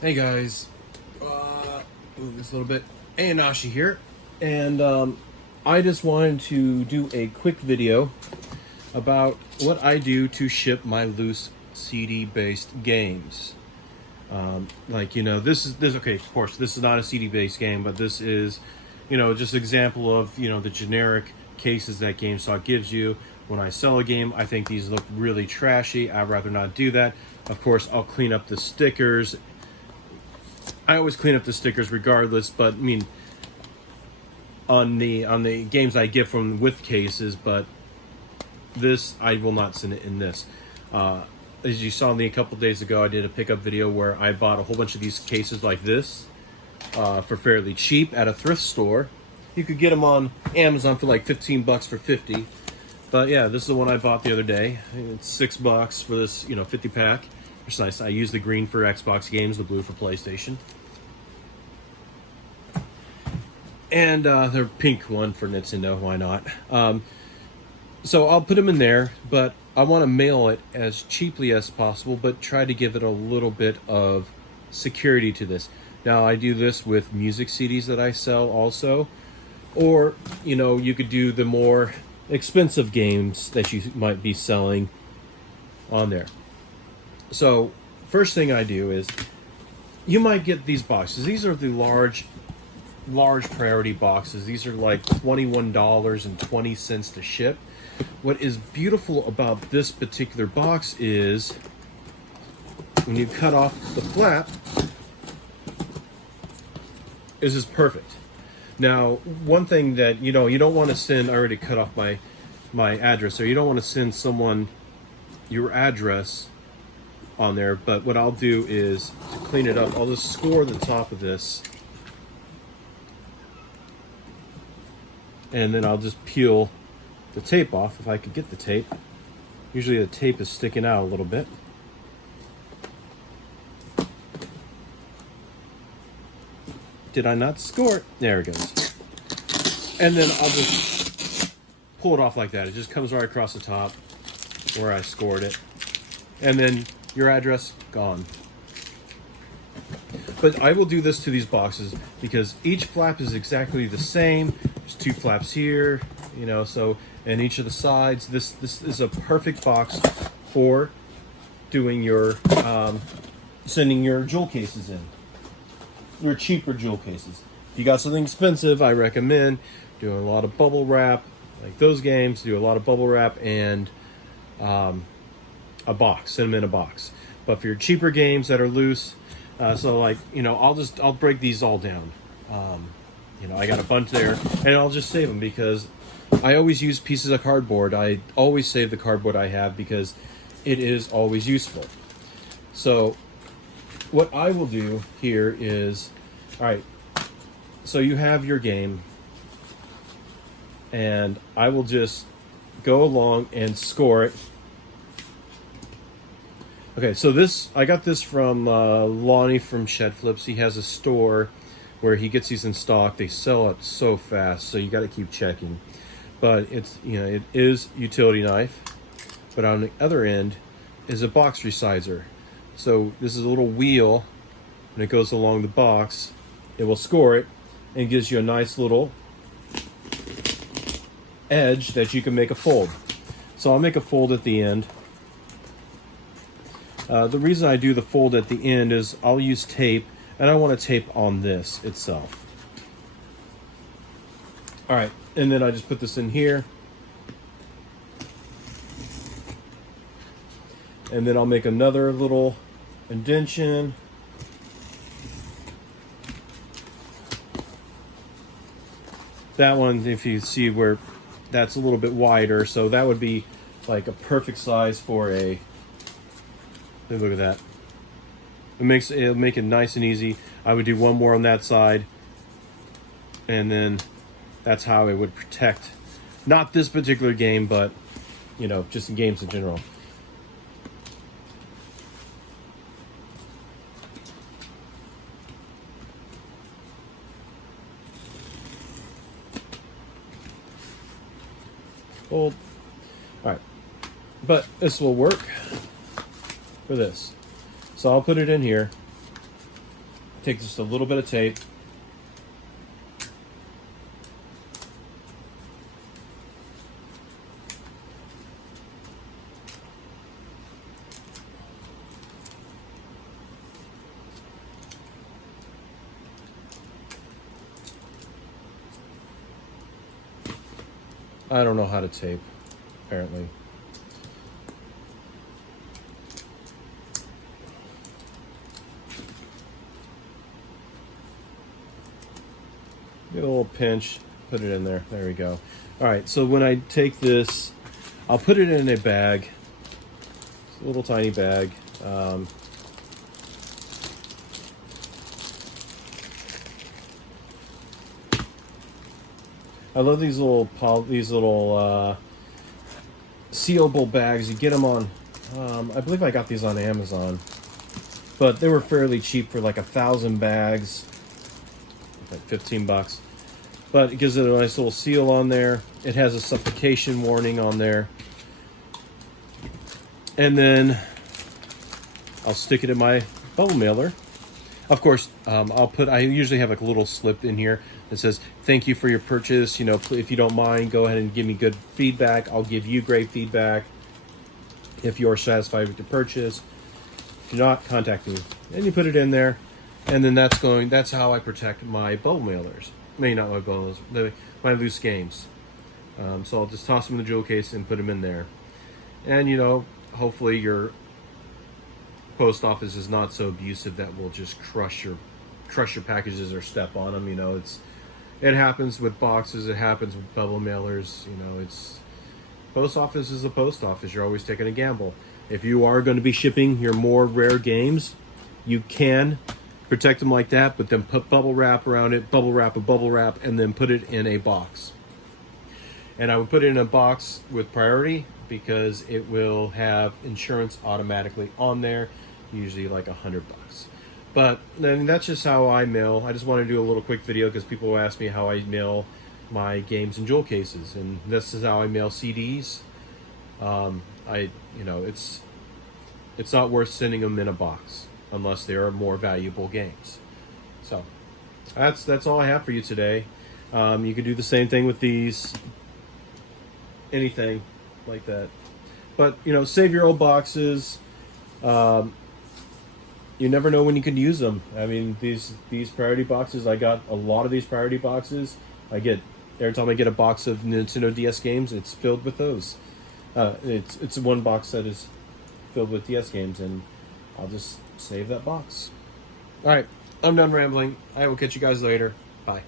Hey guys, move this a little bit. Nashi here, and I just wanted to do a quick video about what I do to ship my loose CD-based games. This okay. Of course, this is not a CD-based game, but this is, just an example of the generic cases that GameStop gives you. When I sell a game, I think these look really trashy. I'd rather not do that. Of course, I'll clean up the stickers. I always clean up the stickers regardless, but I mean, on the games I get from with cases, but this I will not send it in this. As you saw me a couple days ago, I did a pickup video where I bought a whole bunch of these cases like this for fairly cheap at a thrift store. You could get them on Amazon for like 15 bucks for 50. But yeah, this is the one I bought the other day. It's $6 for this, 50 pack. It's nice. I use the green for Xbox games, the blue for PlayStation. And the pink one for Nintendo, why not? So I'll put them in there, but I want to mail it as cheaply as possible, but try to give it a little bit of security to this. Now, I do this with music CDs that I sell also, or, you could do the more expensive games that you might be selling on there. So, first thing I do is, you might get these boxes. These are the large priority boxes. These are like $21.20 to ship. What is beautiful about this particular box is when you cut off the flap, this is perfect. Now, one thing that you don't want to send, I already cut off my address, so you don't want to send someone your address on there, but what I'll do is to clean it up, I'll just score the top of this, and then I'll just peel the tape off if I could get the tape. Usually the tape is sticking out a little bit. Did I not score it? There it goes. And then I'll just pull it off like that. It just comes right across the top where I scored it. And then your address, gone. But I will do this to these boxes because each flap is exactly the same. There's two flaps here, so, and each of the sides. This is a perfect box for doing your, sending your jewel cases in. Your cheaper jewel cases. If you got something expensive, I recommend doing a lot of bubble wrap, like those games, do a lot of bubble wrap and a box, send them in a box. But for your cheaper games that are loose, I'll break these all down. I got a bunch there, and I'll just save them because I always use pieces of cardboard. I always save the cardboard I have because it is always useful. So what I will do here is, all right, so you have your game, and I will just go along and score it. Okay, so I got this from Lonnie from Shed Flips. He has a store where he gets these in stock. They sell it so fast, so you got to keep checking. But it is utility knife. But on the other end is a box resizer. So this is a little wheel, and it goes along the box. It will score it and gives you a nice little edge that you can make a fold. So I'll make a fold at the end. The reason I do the fold at the end is I'll use tape, and I want to tape on this itself. All right, and then I just put this in here. And then I'll make another little indentation. That one, if you see where that's a little bit wider, so that would be like a perfect size for a, look at that. It'll make it nice and easy. I would do one more on that side, and then that's how it would protect, not this particular game, but just in games in general. Hold. All right, but this will work for this. So I'll put it in here. take just a little bit of tape. I don't know how to tape, apparently. Get a little pinch, put it in there. There we go. All right, so when I take this, I'll put it in a bag. It's a little tiny bag. I love these little sealable bags. You get them on, I believe I got these on Amazon, but they were fairly cheap for like 1,000 bags, like 15 bucks. But it gives it a nice little seal on there. It has a suffocation warning on there. And then I'll stick it in my bubble mailer. Of course, I usually have like a little slip in here that says, thank you for your purchase. You know, if you don't mind, go ahead and give me good feedback. I'll give you great feedback if you're satisfied with the purchase. Do not contact me. And you put it in there. And then that's how I protect my bubble mailers. Maybe not my bubble mailers, my loose games. So I'll just toss them in the jewel case and put them in there. And, you know, hopefully your post office is not so abusive that will just crush your packages or step on them. You know, it happens with boxes, it happens with bubble mailers. You know, post office is a post office. You're always taking a gamble. If you are going to be shipping your more rare games, you can protect them like that, but then put bubble wrap around it, bubble wrap, and then put it in a box. And I would put it in a box with priority because it will have insurance automatically on there, usually like $100. But then that's just how I mail. I just want to do a little quick video because people ask me how I mail my games and jewel cases, and this is how I mail CDs. It's not worth sending them in a box unless they are more valuable games. So that's all I have for you today. You could do the same thing with these, anything like that. But you know, save your old boxes. You never know when you can use them. I mean, these priority boxes, I got a lot of these priority boxes. Every time I get a box of Nintendo DS games, it's filled with those. It's one box that is filled with DS games, and I'll just save that box. All right, I'm done rambling. I will catch you guys later. Bye.